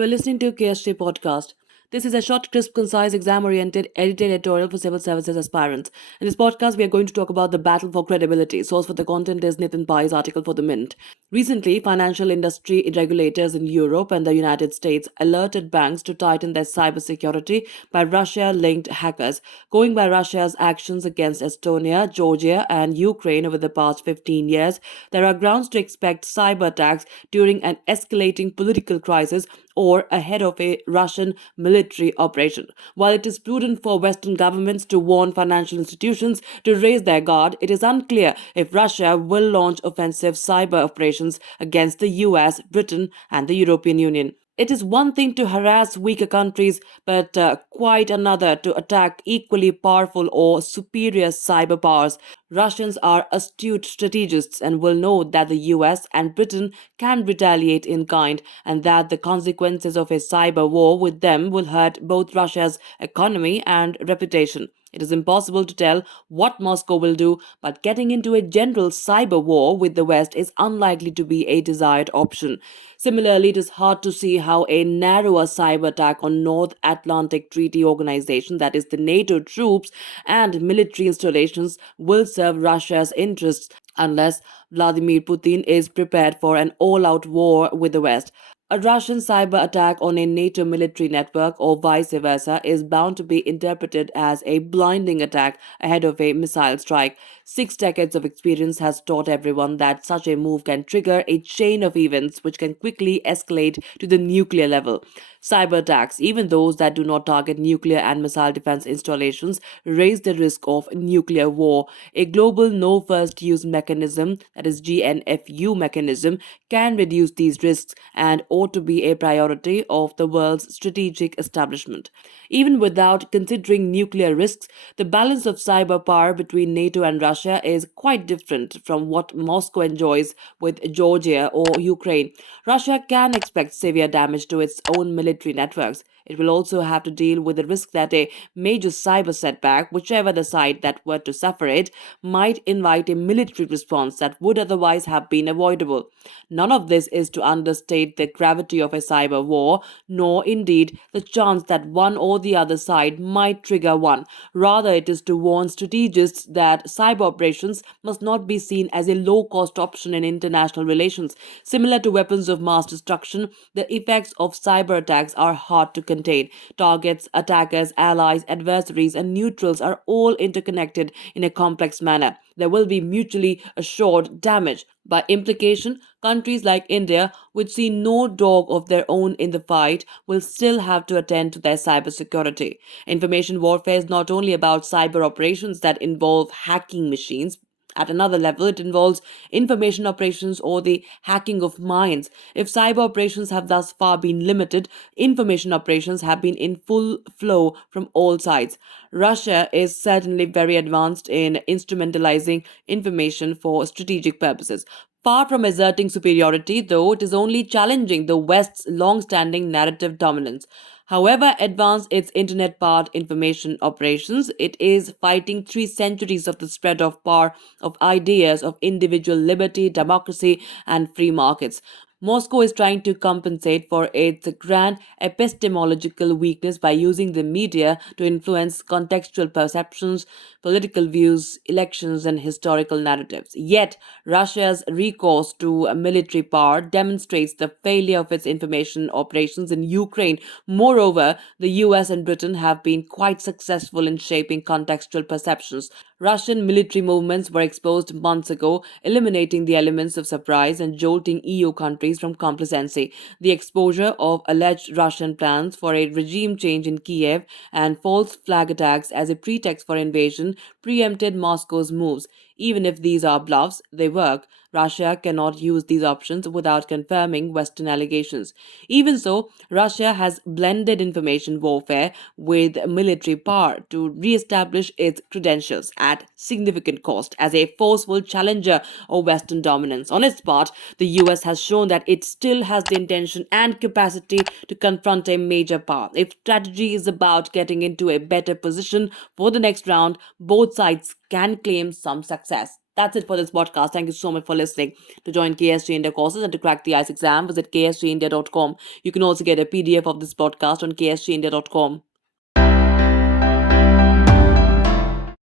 You are listening to KSG Podcast. This is a short, crisp, concise, exam-oriented editorial for civil services aspirants. In this podcast, we are going to talk about the battle for credibility. Source for the content is Nitin Pai's article for The Mint. Recently, financial industry regulators in Europe and the United States alerted banks to tighten their cybersecurity by Russia-linked hackers. Going by Russia's actions against Estonia, Georgia, and Ukraine over the past 15 years, there are grounds to expect cyber attacks during an escalating political crisis or ahead of a Russian military operation. While it is prudent for Western governments to warn financial institutions to raise their guard, it is unclear if Russia will launch offensive cyber operations against the US, Britain, and the European Union. It is one thing to harass weaker countries, but quite another to attack equally powerful or superior cyber powers. Russians are astute strategists and will know that the US and Britain can retaliate in kind, and that the consequences of a cyber war with them will hurt both Russia's economy and reputation. It is impossible to tell what Moscow will do, but getting into a general cyber war with the West is unlikely to be a desired option. Similarly, it is hard to see how a narrower cyber attack on North Atlantic Treaty Organization, that is the NATO troops and military installations, will serve Russia's interests unless Vladimir Putin is prepared for an all-out war with the West. A Russian cyber attack on a NATO military network or vice versa is bound to be interpreted as a blinding attack ahead of a missile strike. 6 decades of experience has taught everyone that such a move can trigger a chain of events which can quickly escalate to the nuclear level. Cyber attacks, even those that do not target nuclear and missile defense installations, raise the risk of nuclear war. A global no first use mechanism, that is GNFU mechanism, can reduce these risks and ought to be a priority of the world's strategic establishment. Even without considering nuclear risks, the balance of cyber power between NATO and Russia is quite different from what Moscow enjoys with Georgia or Ukraine. Russia can expect severe damage to its own military networks. It will also have to deal with the risk that a major cyber setback, whichever the side that were to suffer it, might invite a military response that would otherwise have been avoidable. None of this is to understate the gravity of a cyber war, nor indeed the chance that one or the other side might trigger one. Rather, it is to warn strategists that cyber operations must not be seen as a low-cost option in international relations. Similar to weapons of mass destruction, the effects of cyber attacks are hard to contain. Targets, attackers, allies, adversaries, and neutrals are all interconnected in a complex manner. There will be mutually assured damage. By implication, countries like India, which see no dog of their own in the fight, will still have to attend to their cybersecurity. Information warfare is not only about cyber operations that involve hacking machines. At another level, it involves information operations or the hacking of minds. If cyber operations have thus far been limited, information operations have been in full flow from all sides. Russia is certainly very advanced in instrumentalizing information for strategic purposes. Far from asserting superiority, though, it is only challenging the West's long-standing narrative dominance. However advanced its internet-powered information operations, it is fighting 3 centuries of the spread of power, of ideas, of individual liberty, democracy, and free markets. Moscow is trying to compensate for its grand epistemological weakness by using the media to influence contextual perceptions, political views, elections, and historical narratives. Yet, Russia's recourse to military power demonstrates the failure of its information operations in Ukraine. Moreover, the US and Britain have been quite successful in shaping contextual perceptions. Russian military movements were exposed months ago, eliminating the elements of surprise and jolting EU countries from complacency. The exposure of alleged Russian plans for a regime change in Kiev and false flag attacks as a pretext for invasion preempted Moscow's moves. Even if these are bluffs, they work. Russia cannot use these options without confirming Western allegations. Even so, Russia has blended information warfare with military power to re-establish its credentials at significant cost as a forceful challenger of Western dominance. On its part, the US has shown that it still has the intention and capacity to confront a major power. If strategy is about getting into a better position for the next round, both sides can claim some success. That's it for this podcast. Thank you so much for listening. To join KSG India courses and to crack the ICE exam, visit ksgindia.com. You can also get a PDF of this podcast on ksgindia.com.